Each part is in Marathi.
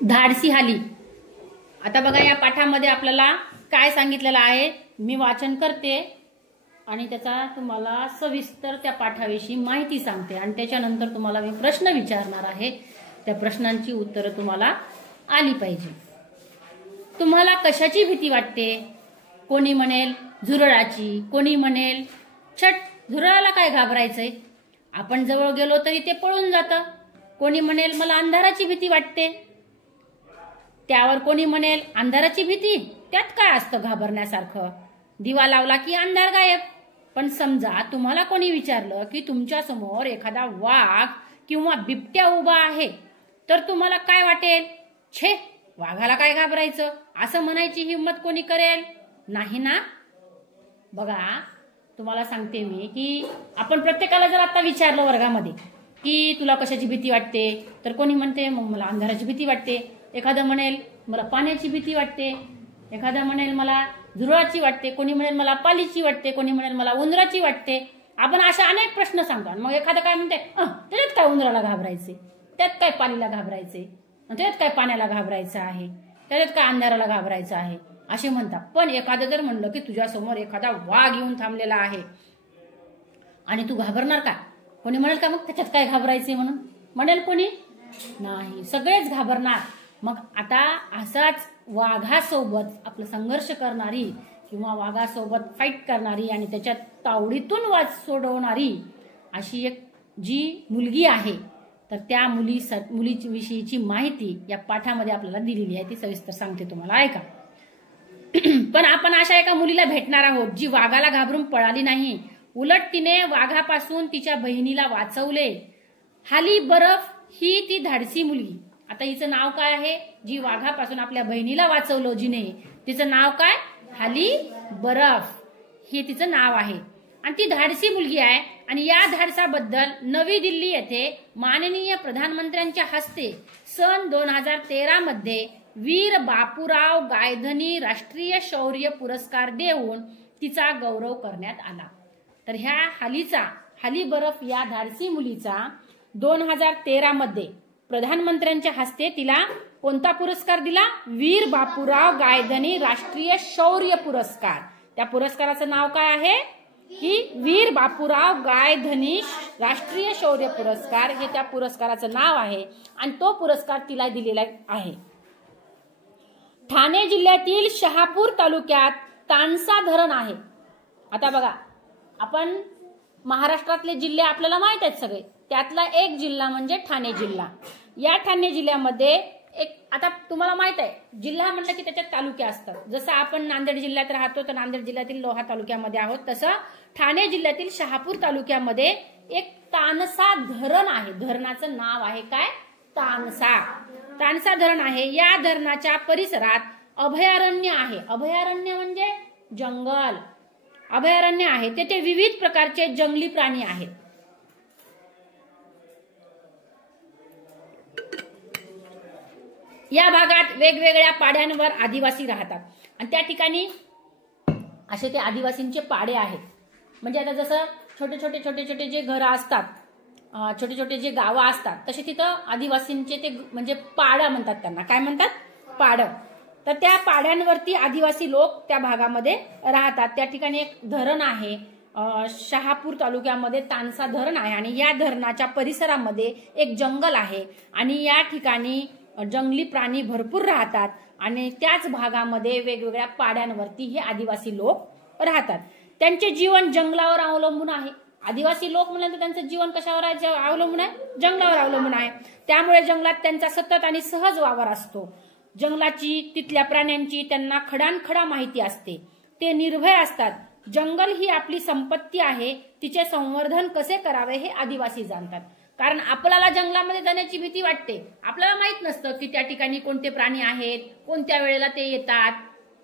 धाडसी हाली। आता बघा या पाठामध्ये आपल्याला काय सांगितलेलं आहे, मी वाचन करते आणि त्याचा तुम्हाला सविस्तर त्या पाठाविषयी माहिती सांगते आणि त्याच्यानंतर तुम्हाला मी प्रश्न विचारणार आहे। त्या प्रश्नांची उत्तरं तुम्हाला आली पाहिजे। तुम्हाला कशाची भीती वाटते? कोणी म्हणेल झुरळाची, कोणी म्हणेल छट झुरळाला काय घाबरायचंय, आपण जवळ गेलो तरी ते पळून जातं। कोणी म्हणेल मला अंधाराची भीती वाटते, त्यावर कोणी म्हणेल अंधाराची भीती त्यात काय असतं घाबरण्यासारखं, दिवा लावला की अंधार गायब। पण समजा तुम्हाला कोणी विचारलं की तुमच्या समोर एखादा वाघ किंवा बिबट्या उभा आहे तर तुम्हाला काय वाटेल? छे वाघाला काय घाबरायचं असं म्हणायची हिम्मत कोणी करेल? नाही ना। बघा तुम्हाला सांगते मी की आपण प्रत्येकाला जर आता विचारलं वर्गामध्ये की तुला कशाची भीती वाटते, तर कोणी म्हणते मग मला अंधाराची भीती वाटते, एखादं म्हणेल मला पाण्याची भीती वाटते, एखादा म्हणेल मला झुरळाची वाटते, कोणी म्हणेल मला पालीची वाटते, कोणी म्हणेल मला उंदराची वाटते। आपण अशा अनेक प्रश्न सांगतो। मग एखादं काय म्हणते त्याच्यात काय उंदराला घाबरायचे, त्यात काय पालीला घाबरायचे, त्याच्यात काय पाण्याला घाबरायचं आहे, त्याच्यात काय अंधाराला घाबरायचं आहे असे म्हणतात। पण एखादं जर म्हणलं की तुझ्या समोर एखादा वाघ येऊन थांबलेला आहे आणि तू घाबरणार का? कोणी म्हणेल का मग त्याच्यात काय घाबरायचे म्हणून? म्हणेल कोणी? नाही, सगळेच घाबरणार। मग आता असाच वाघासोबत आपलं संघर्ष करणारी किंवा वाघासोबत फाईट करणारी आणि त्याच्या तावडीतून वाद सोडवणारी अशी एक जी मुलगी आहे, तर त्या मुलीविषयीची माहिती या पाठामध्ये आपल्याला दिलेली आहे, ती सविस्तर सांगते तुम्हाला, ऐका। पण आपण अशा एका मुलीला भेटणार आहोत जी वाघाला घाबरून पळाली नाही, उलट तिने वाघापासून तिच्या बहिणीला वाचवले। हाली बरफ ही ती धाडसी मुलगी। आता हिचं नाव काय आहे? जी वाघापासून आपल्या बहिणीला वाचवलं जिने, तिचं नाव काय? हाली बरफ हे तिचं नाव आहे आणि ती धाडसी मुलगी आहे। आणि या धाडसाबद्दल नवी दिल्ली येथे माननीय प्रधानमंत्र्यांच्या हस्ते सन 2013 मध्ये वीर बापूराव गायधनी राष्ट्रीय शौर्य पुरस्कार देऊन तिचा गौरव करण्यात आला। तर ह्या हाली बरफ या धाडसी मुलीचा 2013 मध्ये प्रधानमंत्र्यांच्या हस्ते तिला कोणता पुरस्कार दिला? वीर बापूराव गायधनी राष्ट्रीय शौर्य पुरस्कार। त्या पुरस्काराचं नाव काय आहे? की वीर बापूराव गायधनी राष्ट्रीय शौर्य पुरस्कार हे त्या पुरस्काराचं नाव आहे आणि तो पुरस्कार तिला दिलेला आहे। ठाणे जिल्ह्यातील शहापूर तालुक्यात तानसा धरण आहे। आता बघा आपण महाराष्ट्रातले जिल्हे आपल्याला माहित आहेत सगळे, त्यातला एक जिल्हा म्हणजे ठाणे जिल्हा। या ठाणे जिल्ह्यामध्ये एक, आता तुम्हाला माहित आहे जिल्हा म्हणलं की त्याच्यात तालुके असतात। जसं आपण नांदेड जिल्ह्यात राहतो तर नांदेड जिल्ह्यातील लोहा तालुक्यामध्ये आहोत, तसं ठाणे जिल्ह्यातील शहापूर तालुक्यामध्ये एक तानसा धरण आहे। धरणाचं नाव आहे काय? तानसा धरण आहे। या धरणाच्या परिसरात अभयारण्य आहे। अभयारण्य म्हणजे जंगल, अभयारण्य आहे। तेथे विविध प्रकारचे जंगली प्राणी आहेत। या भागात वेगवेगळ्या पाड्यांवर आदिवासी राहतात आणि त्या ठिकाणी असे ते आदिवासींचे पाडे आहेत। म्हणजे आता जसं छोटे जे घरं असतात, छोटे छोटे जे गावं असतात, तसे तिथं आदिवासींचे ते म्हणजे पाडा म्हणतात, त्यांना काय म्हणतात? पाड। तर त्या पाड्यांवरती आदिवासी लोक त्या भागामध्ये राहतात। त्या ठिकाणी एक धरण आहे, शहापूर तालुक्यामध्ये तानसा धरण आहे आणि या धरणाच्या परिसरामध्ये एक जंगल आहे आणि या ठिकाणी जंगली प्राणी भरपूर राहतात आणि त्याच भागामध्ये वेगवेगळ्या पाड्यांवरती हे आदिवासी लोक राहतात। त्यांचे जीवन जंगलावर अवलंबून आहे। आदिवासी लोक म्हटल्यानंतर त्यांचं जीवन कशावर अवलंबून आहे? जंगलावर अवलंबून आहे। त्यामुळे जंगलात त्यांचा सतत आणि सहज वावर असतो। जंगलाची, तिथल्या प्राण्यांची त्यांना खडानखडा माहिती असते। ते निर्भय असतात। जंगल ही आपली संपत्ती आहे, तिचे संवर्धन कसे करावे हे आदिवासी जाणतात। कारण आपल्याला जंगलामध्ये जाण्याची भीती वाटते, आपल्याला माहित नसतं की त्या ठिकाणी कोणते प्राणी आहेत, कोणत्या वेळेला ते येतात,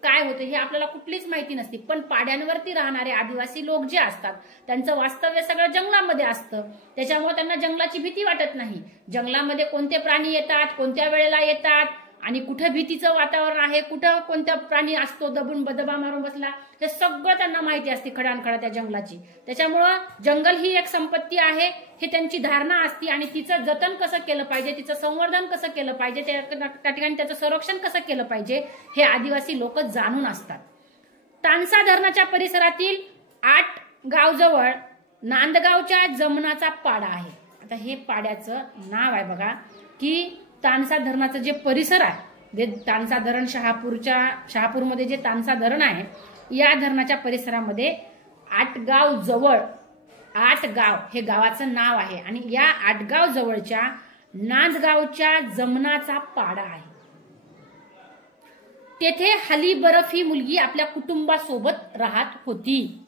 काय होतं हे आपल्याला कुठलीच माहिती नसते। पण पाड्यांवरती राहणारे आदिवासी लोक जे असतात त्यांचं वास्तव्य सगळं जंगलामध्ये असतं, त्याच्यामुळे त्यांना जंगलाची भीती वाटत नाही। जंगलामध्ये कोणते प्राणी येतात, कोणत्या वेळेला येतात आणि कुठं भीतीचं वातावरण आहे, कुठं कोणता प्राणी असतो दबून दबा मारून बसला, हे सगळं त्यांना माहिती असते खडानखडा त्या जंगलाची. त्याच्यामुळं जंगल ही एक संपत्ती आहे हे त्यांची धारणा असते आणि तिचं जतन कसं केलं पाहिजे, तिचं संवर्धन कसं केलं पाहिजे, त्या ठिकाणी त्याचं संरक्षण कसं केलं पाहिजे हे आदिवासी लोक जाणून असतात. तानसा धरणाच्या परिसरातील 8 गावजवळ नांदगावच्या जमनाचा पाडा आहे. आता हे पाड्याचं नाव आहे बघा की तानसा धरणाचं जे परिसर आहे, जे तानसा धरण शहापूरमध्ये जे तानसा धरण आहे, या धरणाच्या परिसरामध्ये 8 गाव जवळ 8 गाव हे गावाचं नाव आहे आणि या 8 गाव जवळच्या नांदगावच्या जमनाचा पाडा आहे. तेथे हली बरफ ही मुलगी आपल्या कुटुंबासोबत राहत होती.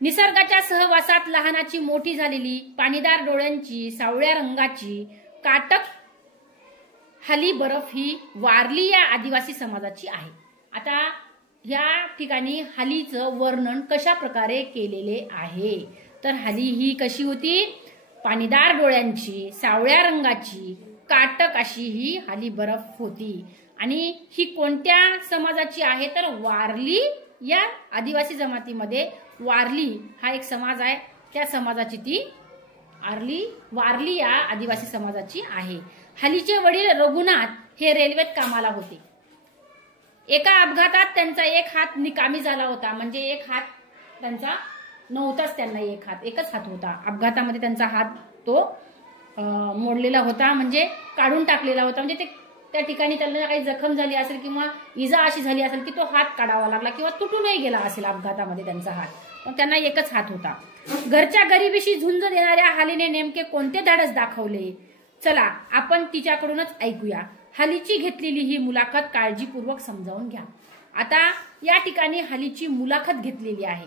निसर्गाच्या सहवासात लहानाची मोठी झालेली, पाणीदार डोळ्यांची, सावळ्या रंगाची, काटक हली बरफ ही वारली या आदिवासी समाजाची आहे. आता या ठिकाणी हलीचं वर्णन कशा प्रकारे केलेले आहे तर हली ही कशी होती, पाणीदार डोळ्यांची, सावळ्या रंगाची, काटक अशी ही हली बरफ होती. आणि ही कोणत्या समाजाची आहे तर वारली या आदिवासी जमातीमध्ये वारली हा एक समाज आहे, त्या समाजाची ती वारली या आदिवासी समाजाची आहे. हलीचे वडील रघुनाथ हे रेल्वेत कामाला होते. एका अपघातात त्यांचा एक हात निकामी झाला होता, म्हणजे एक हात त्यांचा नव्हताच, त्यांना एकच हात होता. अपघातामध्ये त्यांचा हात तो मोडलेला होता, म्हणजे काढून टाकलेला होता. म्हणजे त्या ठिकाणी त्यांना काही जखम झाली असेल किंवा इजा अशी झाली असेल की तो हात काढावा लागला किंवा तुटूनही गेला असेल अपघातामध्ये त्यांचा हात, पण त्यांना एकच हात होता. घरच्या गरिबीशी झुंज देणाऱ्या हलीने नेमके कोणते धाडस दाखवले, चला आपण तिच्याकडूनच ऐकूया. हलीची घेतलेली ही मुलाखत काळजीपूर्वक समजावून घ्या. आता या ठिकाणी हलीची मुलाखत घेतलेली आहे,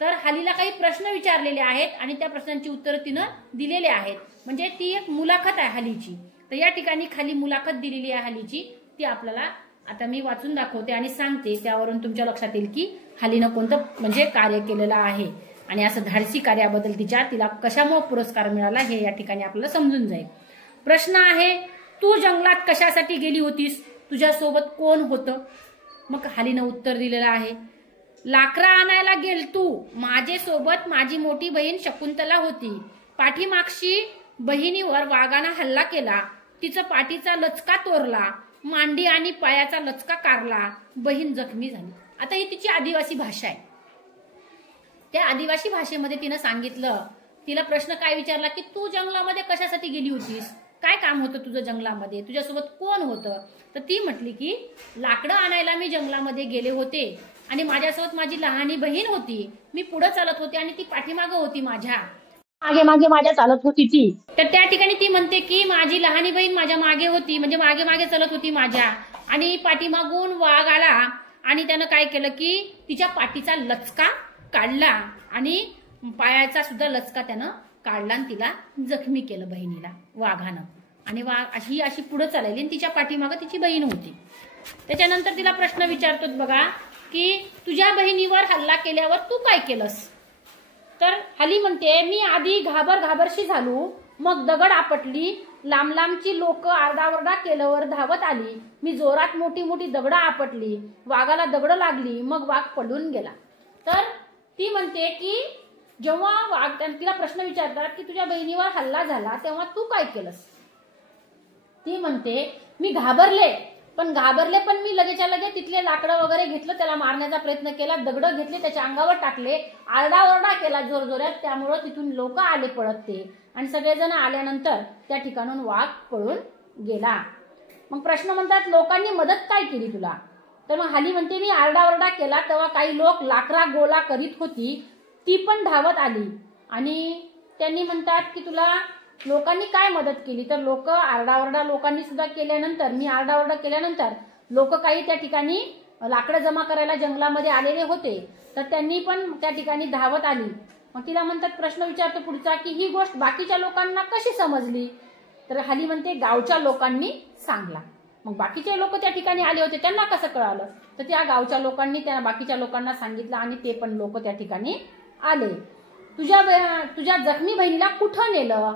तर हलीला काही प्रश्न विचारलेले आहेत आणि त्या प्रश्नांची उत्तरं तिनं दिलेले आहेत, म्हणजे ती एक मुलाखत आहे हलीची. तर या ठिकाणी खाली मुलाखत दिलेली आहे हलीची, ती आपल्याला आता मी वाचून दाखवते आणि सांगते, त्यावरून तुमच्या लक्षात येईल की हलीनं कोणतं म्हणजे कार्य केलेलं आहे आणि असं धाडसी कार्याबद्दल तिला कशामुळे पुरस्कार मिळाला हे या ठिकाणी आपल्याला समजून जाईल. प्रश्न आहे, तू जंगलात कशासाठी गेली होतीस, तुझ्यासोबत कोण होतं? मग हलीनं उत्तर दिलेलं आहे, लाकडं आणायला गेलतू, माझ्यासोबत माझी मोठी बहीण शकुंतला होती. पाठीमागशी बहिणीवर वाघानं हल्ला केला, तिचं पाठीचा लचका तोरला, मांडी आणि पायाचा लचका कारला, बहीण जखमी झाली. आता ही तिची आदिवासी भाषा आहे. त्या आदिवासी भाषेमध्ये तिनं सांगितलं, तिला प्रश्न काय विचारला की तू जंगलामध्ये कशासाठी गेली होतीस, काय काम होतं तुझं जंगलामध्ये, तुझ्यासोबत कोण होतं? तर ती म्हटली की लाकडं आणायला मी जंगलामध्ये गेले होते आणि माझ्यासोबत माझी लहानी बहीण होती. मी पुढे चालत होते आणि ती पाठीमागं होती, मागे माझ्या चालत होती ती. तर त्या ठिकाणी ती म्हणते की माझी लहानी बहीण माझ्या मागे होती, म्हणजे मागे चालत होती माझ्या, आणि पाठीमागून वाघ आला आणि त्यानं काय केलं की तिच्या पाठीचा लचका काढला आणि पायाचा सुद्धा लचका त्यानं काढला आणि तिला जखमी केलं बहिणीला वाघानं. आणि ही अशी पुढे चालली आणि तिच्या पाठीमागं तिची बहीण होती. त्याच्यानंतर तिला प्रश्न विचारतो बघा की तुझ्या बहिणीवर हल्ला केल्यावर तू काय केलंस? तर हली म्हणते, मी आधी घाबरशी झालो, मग दगड आपटली, लांबची लोक आरडाओरडा केल्यावर धावत आली, मी जोरात मोठी दगड आपटली, वाघाला दगड लागली, मग वाघ पडून गेला. तर ती म्हणते की जेव्हा तिला प्रश्न विचारतात की तुझ्या बहिणीवर हल्ला झाला तेव्हा तू काय केलंस? ती म्हणते, मी घाबरले पण मी लगेच्या लगे तिथले लाकडं वगैरे घेतलं, त्याला मारण्याचा प्रयत्न केला, दगड घेतले त्याच्या अंगावर टाकले, आरडाओरडा केला जोरजोरात, त्यामुळं तिथून लोक आले पळत ते, आणि सगळेजण आल्यानंतर त्या ठिकाणून वाघ पळून गेला. मग प्रश्न म्हणतात, लोकांनी मदत काय केली तुला? तर मग हली म्हणते, मी आरडाओरडा केला तेव्हा काही लोक लाकडा गोळा करीत होती, ती पण धावत आली आणि त्यांनी म्हणतात की तुला लोकांनी काय मदत केली? तर लोक आरडाओरडा लोकांनी सुद्धा केल्यानंतर, मी आरडाओरडा केल्यानंतर लोक काही त्या ठिकाणी लाकडं जमा करायला जंगलामध्ये आलेले होते, तर त्यांनी पण त्या ठिकाणी धावत आली. मग तिला म्हणतात, प्रश्न विचारतो पुढचा की ही गोष्ट बाकीच्या लोकांना कशी समजली? तर हली म्हणते, गावच्या लोकांनी सांगला. मग बाकीचे लोक त्या ठिकाणी आले होते, त्यांना कसं कळालं? तर त्या गावच्या लोकांनी त्या बाकीच्या लोकांना सांगितलं आणि ते पण लोक त्या ठिकाणी आले. तुझ्या जखमी बहिणीला कुठं नेलं?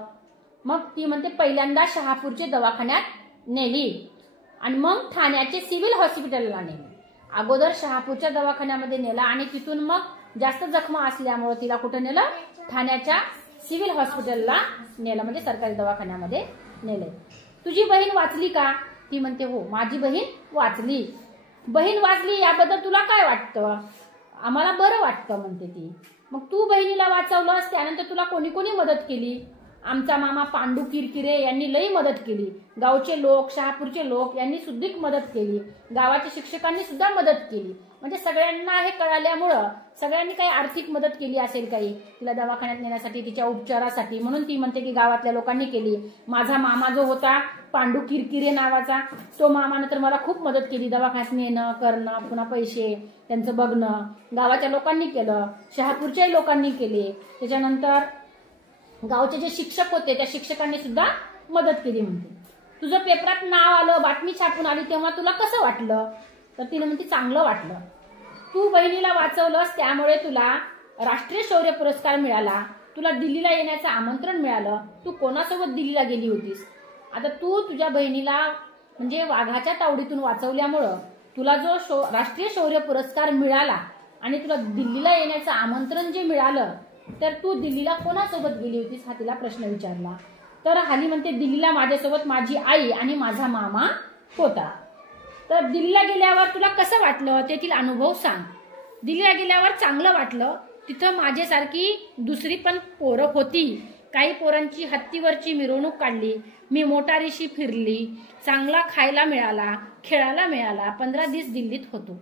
मग ती म्हणते, पहिल्यांदा शहापूरच्या दवाखान्यात नेली आणि मग ठाण्याचे सिव्हिल हॉस्पिटलला नेले. अगोदर शहापूरच्या दवाखान्यामध्ये नेला आणि तिथून मग जास्त जखमा असल्यामुळे तिला कुठं नेलं, ठाण्याच्या सिव्हिल हॉस्पिटलला नेलं, म्हणजे सरकारी दवाखान्यामध्ये नेले. तुझी बहीण वाचली का? ती म्हणते हो, माझी बहीण वाचली. बहीण वाचली याबद्दल तुला काय वाटतं? आम्हाला बरं वाटतं म्हणते ती. मग तू बहिणीला वाचवलंस, त्यानंतर तुला कोणी कोणी मदत केली? आमचा मामा पांडू किरकिरे यांनी लई मदत केली. गावचे लोक, शहापूरचे लोक यांनी सुद्धा मदत केली. गावाच्या शिक्षकांनी सुद्धा मदत केली. म्हणजे सगळ्यांना हे कळाल्यामुळं सगळ्यांनी काही आर्थिक मदत केली असेल, काही तिला दवाखान्यात नेण्यासाठी, तिच्या उपचारासाठी, म्हणून ती म्हणते की गावातल्या लोकांनी केली. माझा मामा जो होता पांडू किरकिरे नावाचा, तो मामानं तर मला खूप मदत केली. दवाखान्यात नेणं, करणं, पुन्हा पैसे त्यांचं बघणं गावाच्या लोकांनी केलं, शहापूरच्याही लोकांनी केले. त्याच्यानंतर गावचे जे शिक्षक होते त्या शिक्षकांनी सुद्धा मदत केली म्हणते. तुझं पेपरात नाव आलं, बातमी छापून आली, तेव्हा तुला कसं वाटलं? तर तिने म्हणते चांगलं वाटलं. तू बहिणीला वाचवलंस त्यामुळे तुला राष्ट्रीय शौर्य पुरस्कार मिळाला, तुला दिल्लीला येण्याचं आमंत्रण मिळालं. तू कोणासोबत दिल्लीला गेली होतीस? आता तू तुझ्या बहिणीला म्हणजे वाघाच्या तावडीतून वाचवल्यामुळं तुला जो राष्ट्रीय शौर्य पुरस्कार मिळाला आणि तुला दिल्लीला येण्याचं आमंत्रण जे मिळालं, तर तू दिल्लीला कोणासोबत गेली होतीस हा तिला प्रश्न विचारला. तर हाली म्हणते दिल्लीला माझ्यासोबत माझी आई आणि माझा मामा होता. तर दिल्लीला गेल्यावर तुला कसं वाटलं तेथील अनुभव सांग. दिल्लीला गेल्यावर चांगलं वाटलं. तिथं माझ्यासारखी दुसरी पण पोरं होती. काही पोरांची हत्तीवरची मिरवणूक काढली, मी मोटारीशी फिरली, चांगला खायला मिळाला, खेळायला मिळाला. 15 दिवस दिल्लीत होतो.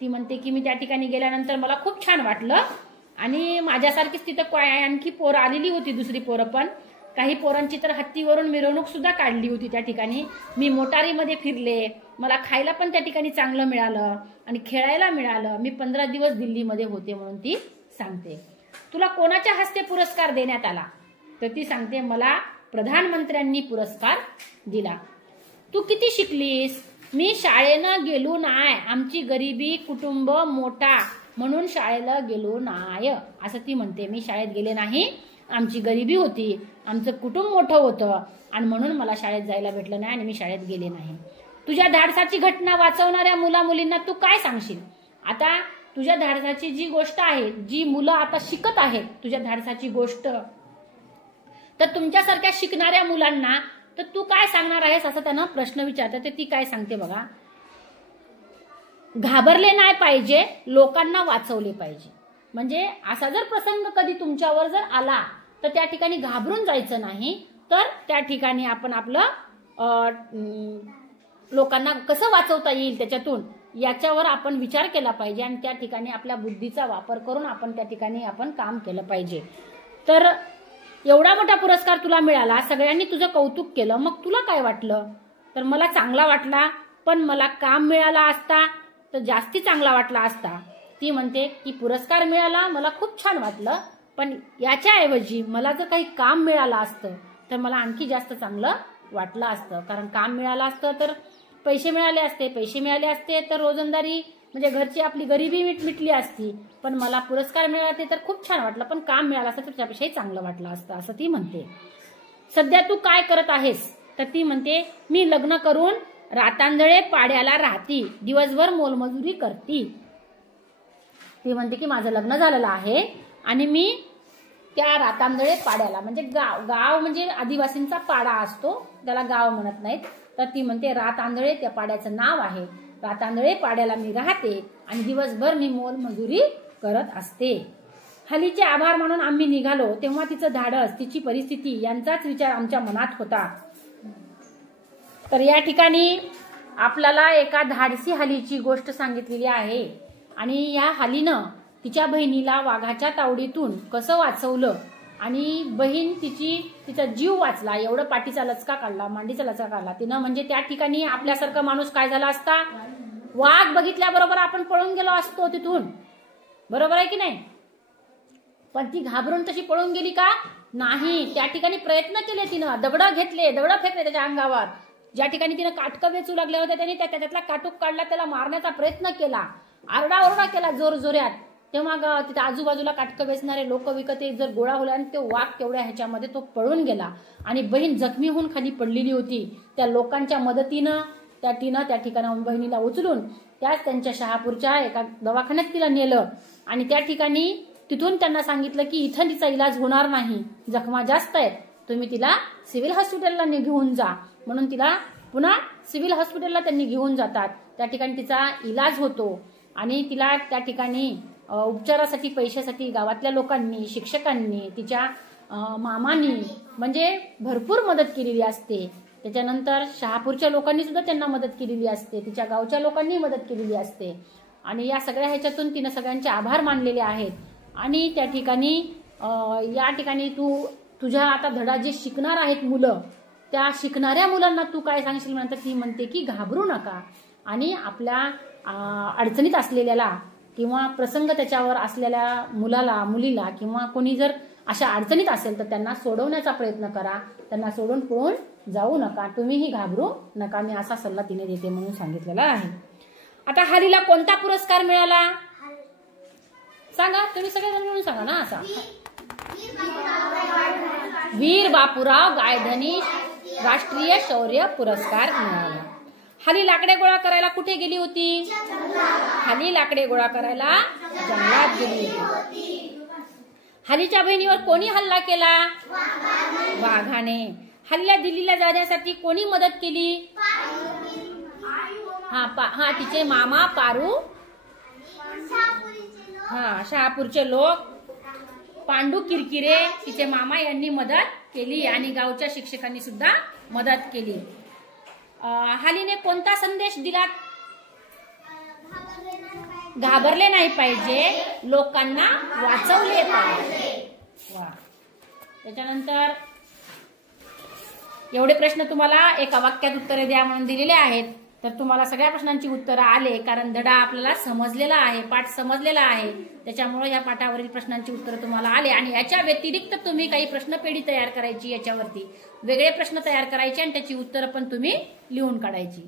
ती म्हणते की मी त्या ठिकाणी गेल्यानंतर मला खूप छान वाटलं आणि माझ्यासारखीच तिथं आणखी पोरं आलेली होती, दुसरी पोरं पण. काही पोरांची तर हत्तीवरून मिरवणूक सुद्धा काढली होती त्या ठिकाणी. मी मोटारीमध्ये फिरले, मला खायला पण त्या ठिकाणी चांगलं मिळालं आणि खेळायला मिळालं. मी 15 दिवस दिल्लीमध्ये होते म्हणून ती सांगते. तुला कोणाच्या हस्ते पुरस्कार देण्यात आला? तर ती सांगते मला प्रधानमंत्र्यांनी पुरस्कार दिला. तू किती शिकलीस? मी शाळेनं गेलो नाय, आमची गरिबी कुटुंब मोठा म्हणून शाळेला गेलो नाय, असं ती म्हणते. मी शाळेत गेले नाही, आमची गरिबी होती, आमचं कुटुंब मोठं होतं आणि म्हणून मला शाळेत जायला भेटलं नाही आणि मी शाळेत गेले नाही. तुझ्या धाडसाची घटना वाचवणाऱ्या मुला मुलींना तू काय सांगशील? आता तुझ्या धाडसाची जी गोष्ट आहे, जी मुलं आता शिकत आहेत तुझ्या धाडसाची गोष्ट, तर तुमच्यासारख्या शिकणाऱ्या मुलांना तर तू काय सांगणार आहेस असं त्यांना प्रश्न विचारतात. तर ती काय सांगते बघा, घाबरले नाही पाहिजे, लोकांना वाचवले पाहिजे. म्हणजे असा जर प्रसंग कधी तुमच्यावर जर आला तर त्या ठिकाणी घाबरून जायचं नाही, तर त्या ठिकाणी आपण आपलं लोकांना कसं वाचवता येईल त्याच्यातून याच्यावर आपण विचार केला पाहिजे आणि त्या ठिकाणी आपल्या बुद्धीचा वापर करून आपण त्या ठिकाणी आपण काम केलं पाहिजे. तर एवढा मोठा पुरस्कार तुला मिळाला, सगळ्यांनी तुझं कौतुक केलं, मग तुला काय वाटलं? तर मला चांगला वाटला, पण मला काम मिळाला असता तर जास्ती चांगला वाटला असता. ती म्हणते की पुरस्कार मिळाला, मला खूप छान वाटलं, पण याच्याऐवजी मला जर काही काम मिळालं असतं तर मला आणखी जास्त चांगलं वाटलं असतं. कारण काम मिळालं असतं तर पैसे मिळाले असते, पैसे मिळाले असते तर रोजंदारी म्हणजे घरची आपली गरिबी मिटली असती. पण मला पुरस्कार मिळाले तर खूप छान वाटलं, पण काम मिळालं असतं तर त्यापेक्षाही चांगलं वाटलं असतं, असं ती म्हणते. सध्या तू काय करत आहेस? तर ती म्हणते मी लग्न करून रातांदळे पाड्याला राहती, दिवसभर मोलमजुरी करती. ती म्हणते की माझं लग्न झालेलं आहे आणि मी त्या रातांदळे पाड्याला, म्हणजे गाव म्हणजे आदिवासींचा पाडा असतो, त्याला गाव म्हणत नाहीत. तर ती म्हणते रातांदळे त्या पाड्याचं नाव आहे, रातांदळे पाड्याला मी राहते आणि दिवसभर मी मोलमजुरी करत असते. हलीचे आभार मानून आम्ही निघालो तेव्हा तिचं धाडस, तिची परिस्थिती यांचाच विचार आमच्या मनात होता. तर या ठिकाणी आपल्याला एका धाडसी हलीची गोष्ट सांगितलेली आहे आणि या हलीनं तिच्या बहिणीला वाघाच्या तावडीतून कसं वाचवलं आणि बहीण तिचा जीव वाचला, एवढं पाठीचा लचका काढला, मांडीचा लचका काढला तिनं. म्हणजे त्या ठिकाणी आपल्यासारखा माणूस काय झाला असता, वाघ बघितल्याबरोबर आपण पळून गेलो असतो तिथून, बरोबर आहे की नाही? पण ती घाबरून तशी पळून गेली का? नाही. त्या ठिकाणी प्रयत्न केले तिनं, दगडं घेतले, दगडं फेकले त्याच्या अंगावर. ज्या ठिकाणी तिनं काटकं वेचू लागल्या होत्या त्यांनी त्याच्यातला काटूक काढला, त्याला मारण्याचा प्रयत्न केला, आरडाओरडा केला जोर जोरात. तेव्हा तिथे आजूबाजूला काटकं वेचणारे लोक विकते जर गोळा होले आणि ते वाघ तेवढ्या ह्याच्यामध्ये तो पळून गेला आणि बहीण जखमी होऊन खाली पडलेली होती. त्या लोकांच्या मदतीनं त्या टीनं त्या ठिकाणाहून बहिणीला उचलून त्यांच्या शहापूरच्या एका दवाखान्यात तिला नेलं आणि त्या ठिकाणी तिथून त्यांना सांगितलं की इथं तिचा इलाज होणार नाही, जखमा जास्त आहेत, तुम्ही तिला सिव्हिल हॉस्पिटलला घेऊन जा. म्हणून तिला पुन्हा सिव्हिल हॉस्पिटलला त्यांनी घेऊन जातात. त्या ठिकाणी तिचा इलाज होतो आणि तिला त्या ठिकाणी उपचारासाठी पैशासाठी गावातल्या लोकांनी, शिक्षकांनी, तिच्या मामांनी म्हणजे भरपूर मदत केलेली असते. त्याच्यानंतर शहापूरच्या लोकांनी सुद्धा त्यांना मदत केलेली असते, तिच्या गावच्या लोकांनी मदत केलेली असते आणि या सगळ्या ह्याच्यातून तिनं सगळ्यांचे आभार मानलेले आहेत. आणि त्या ठिकाणी या ठिकाणी तुझ्या आता धडा जे शिकणार आहेत मुलं, त्या शिकणाऱ्या मुलांना तू काय सांगशील म्हणतात. ती म्हणते की घाबरू नका आणि आपल्या अडचणीत असलेल्याला किंवा प्रसंग त्याच्यावर असलेल्या मुलाला, मुलीला किंवा कोणी जर अशा अडचणीत असेल तर त्यांना सोडवण्याचा प्रयत्न करा, त्यांना सोडून पळून जाऊ नका, तुम्हीही घाबरू नका. मी असा सल्ला तिने देते म्हणून सांगितलेला आहे. आता हालीला कोणता पुरस्कार मिळाला सांगा, तुम्ही सगळेजण मिळून सांगा ना. असा वीर बापूराव गायधनी राष्ट्रीय शौर्य पुरस्कार मिळाला. हाली लाकडे गोळा करायला कुठे गेली होती? हाली लाकडे गोळा करायला जंगलात गेली होती. हालीच्या बहिणीवर कोणी हल्ला केला? वाघाने. हालीला दिल्लीला जाण्यासाठी कोणी मदत केली? हा तिचे मामा पारू, शहापूरचे लोक, पांडू किरकिरे, तिचे मामा यांनी मदत केली आणि गावच्या शिक्षकांनी सुद्धा मदत केली. हालीने कोणता संदेश दिला? घाबरले नाही पाहिजे, लोकांना वाचवले पाहिजे. वा. त्याच्यानंतर एवढे प्रश्न तुम्हाला एका वाक्यात उत्तरे द्या म्हणून दिलेले आहेत. तर तुम्हाला सगळ्या प्रश्नांची उत्तरं आले कारण धडा आपल्याला समजलेला आहे, पाठ समजलेला आहे, त्याच्यामुळे या पाठावरील प्रश्नांची उत्तरं तुम्हाला आले. आणि याच्या व्यतिरिक्त तुम्ही काही प्रश्नपेढी तयार करायची, याच्यावरती वेगळे प्रश्न तयार करायचे आणि त्याची उत्तरं पण तुम्ही लिहून काढायची.